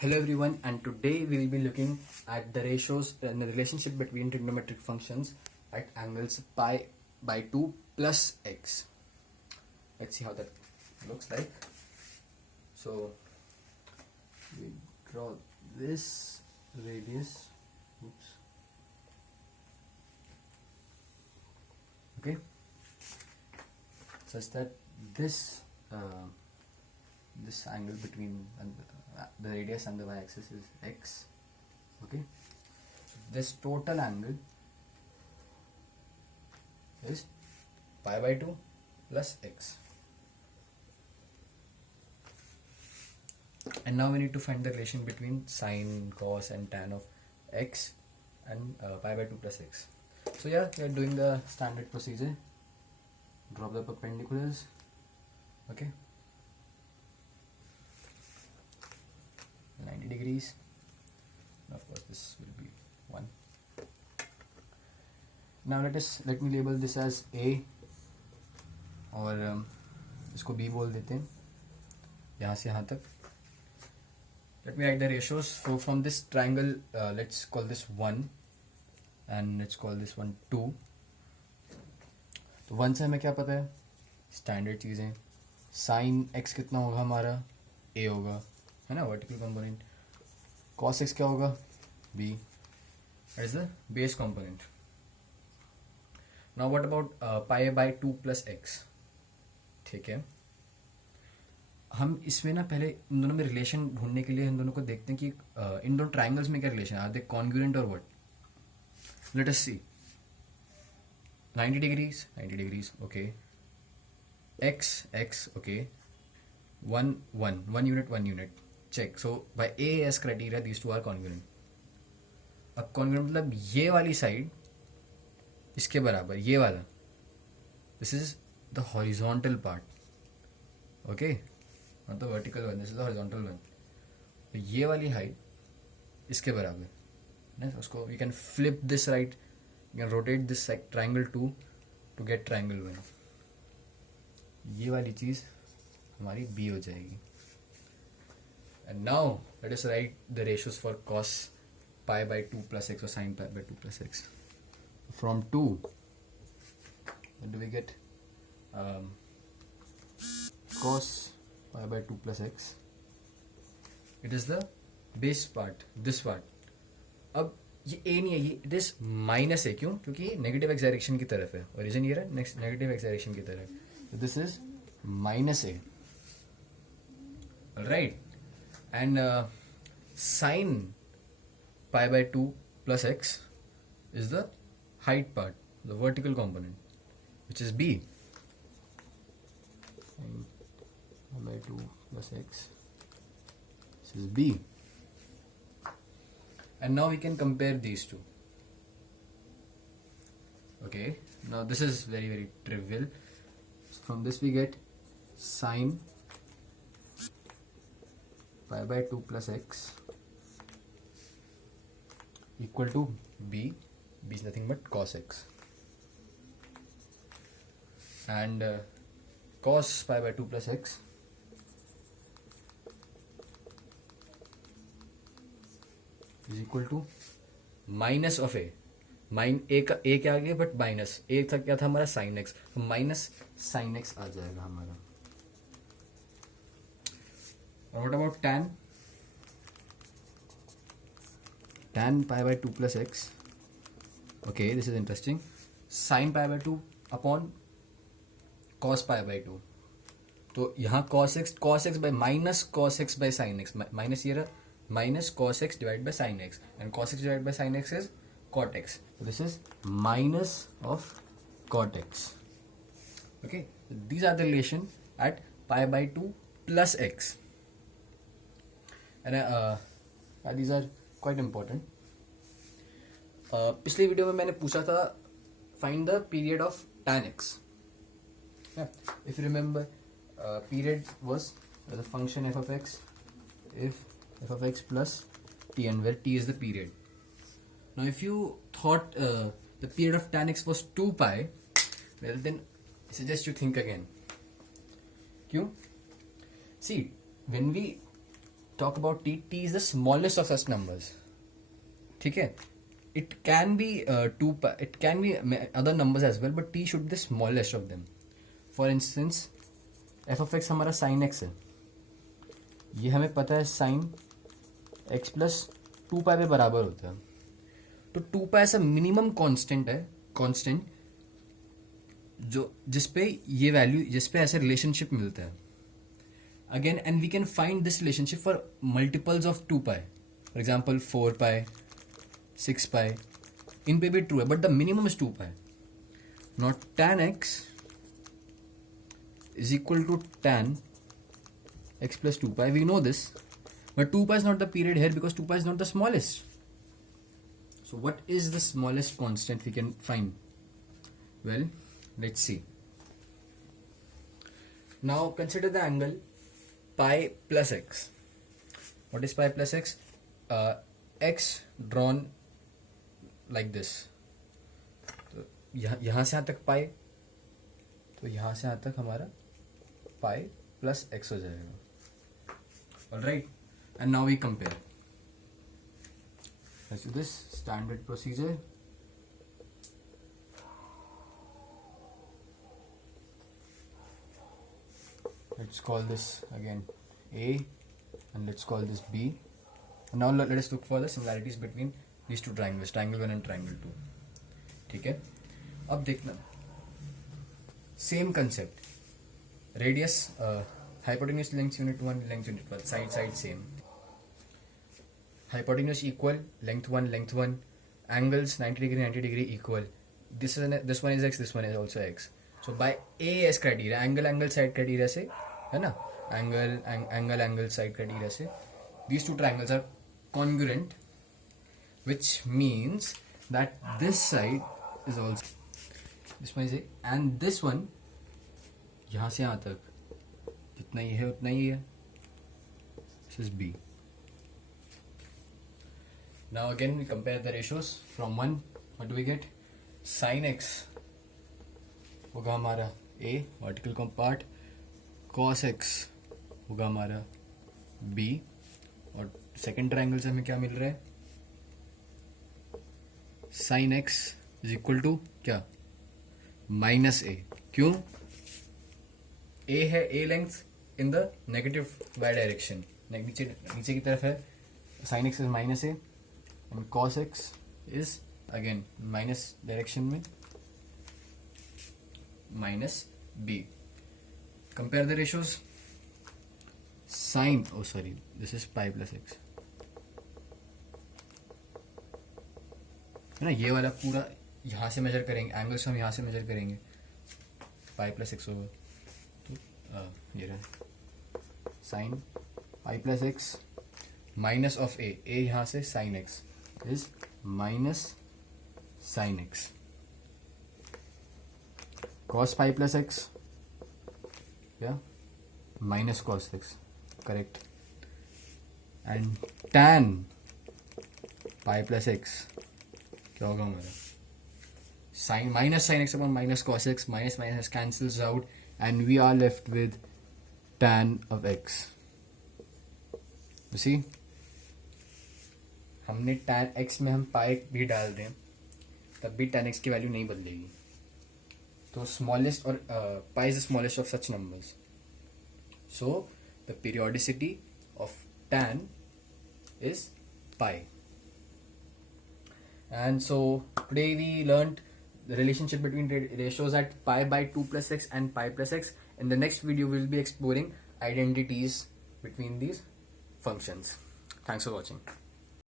Hello everyone, and today we will be looking at the ratios and the relationship between trigonometric functions at angles pi by 2 plus x. Let's see how that looks like. So we draw this radius, okay, such that this this angle between the radius and the y-axis is x. Okay, so this total angle is pi by 2 plus x. And now we need to find the relation between sine, cos and tan of x and pi by 2 plus x. So yeah, we are doing the standard procedure. Drop the perpendiculars. Okay, 90 degrees. And of course this will be 1. Now let me label this as A, और इसको B बोल देते हैं यहाँ से यहाँ तक. Let me write the ratios. So from this triangle, let's call this 1 and let's call this one 2. तो 1 से हमें क्या पता है, स्टैंडर्ड चीज़ें. साइन x कितना होगा हमारा, A होगा, है ना, वर्टिकल कंपोनेंट. cos x क्या होगा, B. That is the base component. Now what about pi by 2 plus x? ठीक है, हम इसमें ना पहले इन दोनों में रिलेशन ढूंढने के लिए इन दोनों को देखते हैं कि इन दोनों ट्राइंगल्स में क्या रिलेशन है. आर दे कॉन्ग्रुएंट और what? Let us see. 90 degrees, okay. x, okay. 1 unit, check. So by AS criteria these two are congruent. अब congruent मतलब ये वाली साइड इसके बराबर, ये वाला, this is the horizontal part, okay, not the vertical one, this is the horizontal one. तो ये वाली हाइट इसके बराबर ना. उसको we can flip this right, you can rotate this triangle 2 to get triangle 1. ये वाली चीज़ हमारी B हो जाएगी. And now let us write the ratios for cos pi by 2 plus x or sin pi by 2 plus x. From 2, what do we get? Cos pi by 2 plus x. It is the base part, this part. अब ये A नहीं है, ये it is minus A. क्यों? क्योंकि ये negative x direction की तरफ है. ओरिजिन ये रहा नेगेटिव एक्स डायरेक्शन की तरफ. So this is minus A. Alright. And sin pi by 2 plus x is the height part, the vertical component, which is B. Sin pi by 2 plus x, this is B. And now we can compare these two. Okay, now this is very, very trivial. So from this we get sin pi by 2 plus x equal to B. B is nothing but cos x. And cos pi by 2 plus x is equal to minus of A. A क्या आ गया, but minus A था, क्या था हमारा sin x, तो minus sin x आ जाएगा हमारा. और what about tan? Tan pi by 2 plus x. Okay, this is interesting. Sin pi by 2 upon cos pi by 2. तो यहाँ cos x by minus cos x by sin x. Minus ये रहा, minus cos x divided by sin x, and cos x divided by sin x is cot x. So this is minus of cot x. Okay, so these are the relation at pi by 2 plus x. And these are quite important. पिछले video में मैंने पूछा था find the period of tan x. Yeah. If you remember, period was the function f of x if f of x plus tn, where t is the period. Now if you thought the period of tan x was 2 pi, well then I suggest you think again. क्यों? See, when we talk about t, t is the smallest of such numbers. ठीक है, it can be 2 pi, it can be other numbers as well, but t should be the smallest of them. For instance, f of x हमारा sin x है, ये हमें पता है sin x plus 2 पाई पे बराबर होता है. तो 2 पाई ऐसा मिनिमम कांस्टेंट है, कांस्टेंट जो जिसपे ये वैल्यू, जिसपे ऐसे रिलेशनशिप मिलता है. Again, and we can find this relationship for multiples of 2 pi. For example 4 pi, 6 pi, इन पे भी ट्रू है, but the minimum is 2 pi. Not tan x is equal to tan x plus 2 pi. We know this, but 2 pi is not the period here because 2 pi is not the smallest. So what is the smallest constant we can find? Well, let's see. Now consider the angle pi plus x. What is pi plus x? X drawn like this. तो यहाँ से यहाँ तक पाई, तो यहाँ से यहाँ तक हमारा पाई प्लस एक्स हो जाएगा. Alright, and now we compare. Let's do this standard procedure. Let's call this again A and let's call this B. And now let us look for the similarities between these two triangles, triangle 1 and triangle 2. ठीक है, अब देखना same concept. Radius, hypotenuse, length unit 1, length unit 1, side side same. Hypotenuse equal, length 1, angles 90 degree 90 degree equal. This one is x, this one is also x. So by AS criteria, angle side criteria से, है ना, angle side criteria से, these two triangles are congruent, which means that this side is also, this one is A and this one, यहाँ से यहाँ तक जितना ही है उतना ही है. This is B. Now again we compare the ratios from 1. What do we get? Sin x होगा हमारा A, vertical part. Cos x होगा हमारा B. और सेकेंड ट्राइंगल से हमें क्या मिल रहा है? Sine X is equal to क्या? Minus A. क्यों? ए है, A length in the negative Y direction, नीचे की तरफ है. Sine X is minus A and cos X is again minus direction में, minus B. Compare the ratios. Sine, oh sorry, this is pi plus x, है ना. ये वाला पूरा यहाँ से मेजर करेंगे, एंगल्स हम यहाँ से मेजर करेंगे, pi plus x होगा. तो ये रहा sine pi plus x minus of A, A यहाँ से sine X is minus sine X. Cos pi plus x या minus cos X, correct. And tan pi plus X क्या होगा हमारा? Sine, minus sine X upon minus cos X, minus minus cancels out and we are left with tan of X. See, हमने tan x में हम पाई भी डाल दें तब भी tan x की वैल्यू नहीं बदलेगी. तो स्मॉलेस्ट, और pi is the smallest of such numbers. So the periodicity of tan is pi. And so today we learned the relationship between ratios at pi by 2 plus x and pi plus x. In the next video we will be exploring identities between these functions. Thanks for watching.